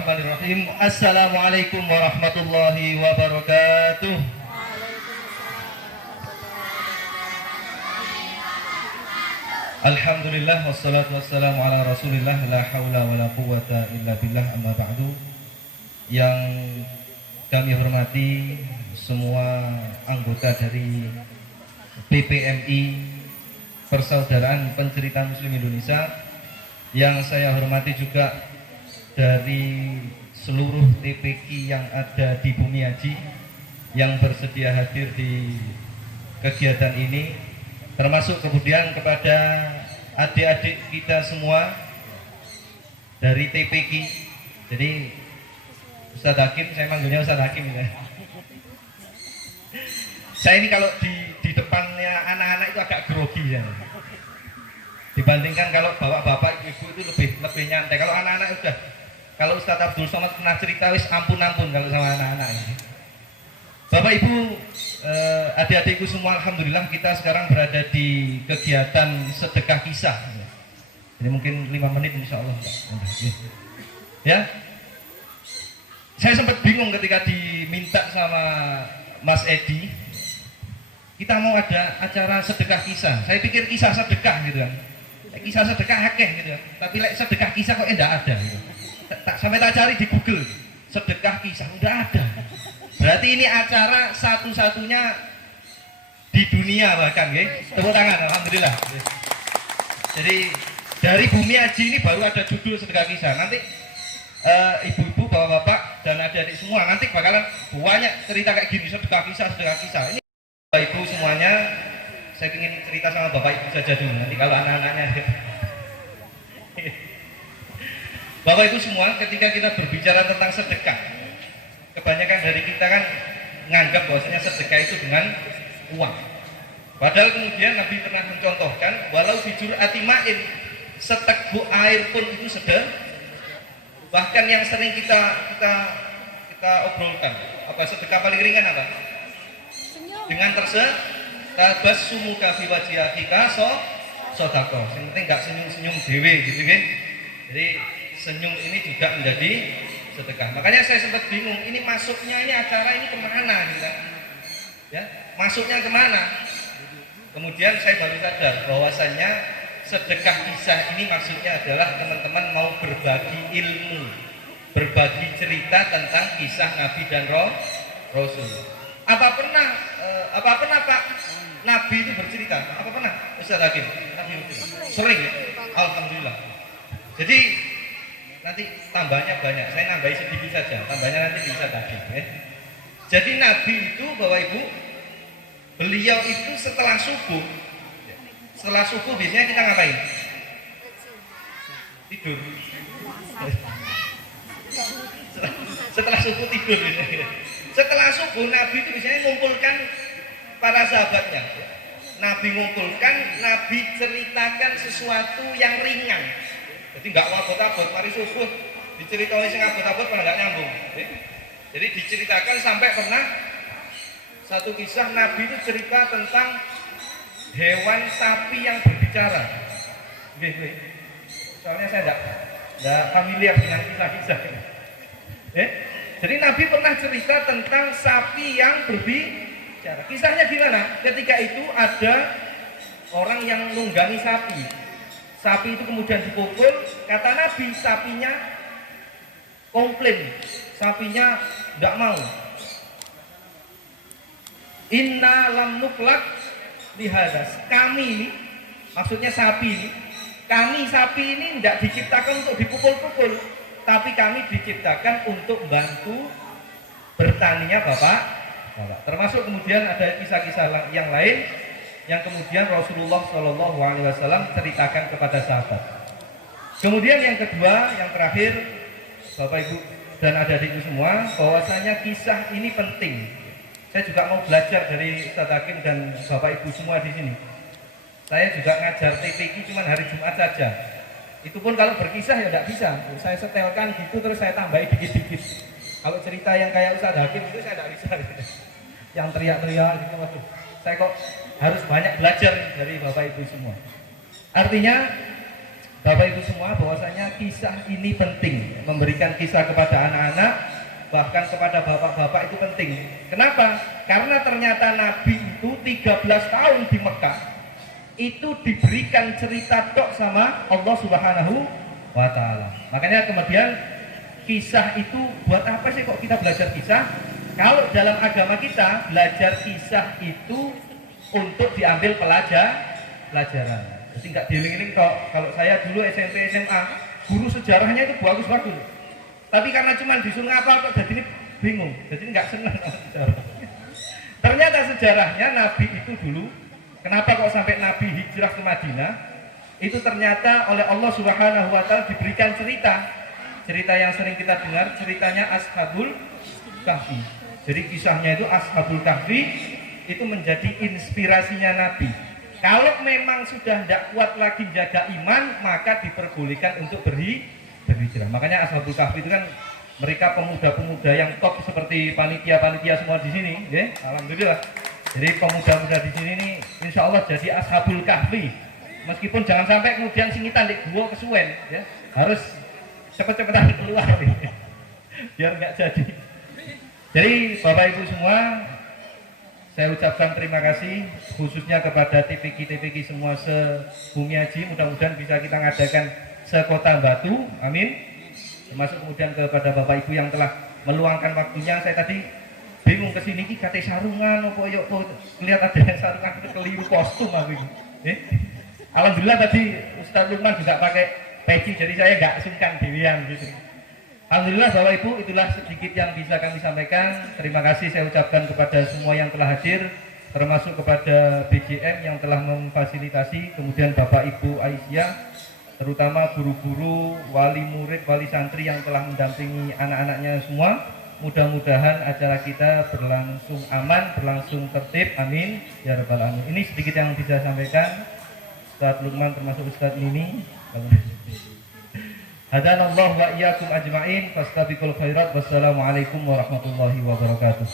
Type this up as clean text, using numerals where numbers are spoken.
Bismillahirrahmanirrahim. Assalamualaikum warahmatullahi wabarakatuh. Alhamdulillah wassalatu wassalamu ala Rasulillah la haula wala quwwata illa billah amma ba'du. Yang kami hormati semua anggota dari PPMI Persaudaraan Pencerita Muslim Indonesia, yang saya hormati juga dari seluruh TPQ yang ada di Bumi Haji yang bersedia hadir di kegiatan ini, termasuk kemudian kepada adik-adik kita semua dari TPQ. Jadi Ustadz Hakim, saya manggilnya Ustadz Hakim ya. Saya ini kalau di depannya anak-anak itu agak grogi ya, dibandingkan kalau bawa bapak ibu itu lebih nyantai. Kalau anak-anak udah, kalau Ustadz Abdul Somad pernah cerita wis ampun-ampun kalau sama anak-anak ini. Bapak ibu, adik-adikku semua, alhamdulillah kita sekarang berada di kegiatan sedekah kisah. Jadi mungkin 5 menit insya Allah. Ya, saya sempat bingung ketika diminta sama Mas Edi, kita mau ada acara sedekah kisah. Saya pikir kisah sedekah gitu kan, kisah sedekah akeh gitu kan. Tapi sedekah kisah kok enggak ada gitu. Sampai tak cari di Google, sedekah kisah enggak ada. Berarti ini acara satu-satunya di dunia bahkan, ya. Tepuk tangan, alhamdulillah. Jadi dari Bumi Haji ini baru ada judul sedekah kisah. Nanti ibu-ibu, bapak-bapak dan adik-adik semua nanti bakalan banyak cerita kayak gini, sedekah kisah, sedekah kisah. Ini Bapak Ibu semuanya, saya ingin cerita sama Bapak Ibu saja dulu. Nanti kalau anak-anaknya, Bapak Ibu semua, ketika kita berbicara tentang sedekah, kebanyakan dari kita kan menganggap bahwasanya sedekah itu dengan uang. Padahal kemudian Nabi pernah mencontohkan, walau bijur atimain, seteguk air pun itu sedekah. Bahkan yang sering kita obrolkan, apa sedekah paling ringan apa? Dengan tabassum ka fi wajhi akhika sedekah. Yang penting enggak senyum-senyum dewe gitu kan. Jadi senyum ini juga menjadi sedekah. Makanya saya sempat bingung, ini masuknya ini acara ini kemana gitu kan? Ya, masuknya kemana? Kemudian saya baru sadar bahwasannya sedekah kisah ini maksudnya adalah teman-teman mau berbagi ilmu, berbagi cerita tentang kisah Nabi dan Rasul. Apa pernah Pak Nabi itu bercerita? Apa pernah Ustaz Hakim? Nabi bercerita? Sering ya? Alhamdulillah. Jadi nanti tambahnya banyak, saya nambahin sedikit saja, tambahnya nanti bisa tadi ya. Jadi Nabi itu Bapak Ibu, beliau itu setelah subuh biasanya kita ngapain? Tidur. Setelah subuh tidur. Setelah subuh Nabi itu biasanya mengumpulkan para sahabatnya. Nabi mengumpulkan, Nabi ceritakan sesuatu yang ringan. Jadi nggak abot-abot, mari subuh diceritakan sing abot-abot pada nggak nyambung. Jadi diceritakan sampai pernah satu kisah Nabi itu cerita tentang hewan sapi yang berbicara. Soalnya saya tidak familiar dengan kisah-kisah ini. Jadi Nabi pernah cerita tentang sapi yang berbicara. Kisahnya gimana? Ketika itu ada orang yang nunggangi sapi. Sapi itu kemudian dipukul. Kata Nabi, sapinya komplain. Sapinya tidak mau. Inna lam nuklak lihadas. Kami ini, maksudnya sapi ini, kami sapi ini tidak diciptakan untuk dipukul-pukul, tapi kami diciptakan untuk bantu bertaninya Bapak. Termasuk kemudian ada kisah-kisah yang lain yang kemudian Rasulullah SAW ceritakan kepada sahabat. Kemudian yang kedua, yang terakhir, Bapak Ibu dan adik-adikku semua, bahwasanya kisah ini penting. Saya juga mau belajar dari Ustadz Hakim dan Bapak Ibu semua di sini. Saya juga ngajar TPQ cuma hari Jumat saja. Itu pun kalau berkisah ya tidak bisa. Saya setelkan gitu terus saya tambahin dikit-dikit. Kalau cerita yang kayak Ustadz Hakim itu saya tidak bisa. Yang teriak-teriak gitu, waduh. Saya kok harus banyak belajar dari Bapak Ibu semua. Artinya Bapak Ibu semua, bahwasanya kisah ini penting, memberikan kisah kepada anak-anak, bahkan kepada bapak-bapak itu penting. Kenapa? Karena ternyata Nabi itu 13 tahun di Mekah itu diberikan cerita tok sama Allah Subhanahu wa Ta'ala. Makanya kemudian kisah itu, buat apa sih kok kita belajar kisah? Kalau dalam agama kita belajar kisah itu untuk diambil pelajaran. Jadi nggak dieling-eling kok. Kalau saya dulu SMP SMA, guru sejarahnya itu bagus-bagus. Tapi karena cuma disuruh ngapal kok jadi bingung, jadi nggak senang sama sejarah. Ternyata sejarahnya Nabi itu dulu, kenapa kok sampai Nabi hijrah ke Madinah? Itu ternyata oleh Allah Subhanahu wa Ta'ala diberikan cerita yang sering kita dengar, ceritanya Ashabul Kahfi. Jadi kisahnya itu Ashabul Kahfi itu menjadi inspirasinya Nabi. Kalau memang sudah tidak kuat lagi jaga iman, maka diperbolehkan untuk berhijrah. Makanya Ashabul Kahfi itu kan mereka pemuda-pemuda yang top seperti panitia-panitia semua di sini, ya. Alhamdulillah. Jadi pemuda-pemuda di sini nih, insya Allah jadi Ashabul Kahfi. Meskipun jangan sampai kemudian singitan di gua kesuwen, ya. Harus cepet-cepetan keluar, biar nggak jadi. Jadi Bapak Ibu semua, saya ucapkan terima kasih khususnya kepada TPQ semua se-Bumi Haji. Mudah-mudahan bisa kita ngadakan sekota Batu, amin. Termasuk kemudian kepada Bapak Ibu yang telah meluangkan waktunya. Saya tadi bingung kesini ki kate sarungan apa yo lihat ada yang sarungan itu keliru kostum aku ini. Alhamdulillah tadi Ustaz Lukman juga pakai peci, jadi saya nggak sungkan dirian gitu. Alhamdulillah Bapak Ibu, itulah sedikit yang bisa kami sampaikan. Terima kasih saya ucapkan kepada semua yang telah hadir, termasuk kepada BJM yang telah memfasilitasi, kemudian Bapak Ibu Aisyah, terutama guru-guru, wali murid, wali santri yang telah mendampingi anak-anaknya semua. Mudah-mudahan acara kita berlangsung aman, berlangsung tertib, amin ya rabbal alamin. Ini sedikit yang bisa saya sampaikan. Ustaz Lukman termasuk Ustaz Nini. Hadanallahu wa iyyakum ajma'in, fastabiqul khairat. Wassalamualaikum warahmatullahi wabarakatuh.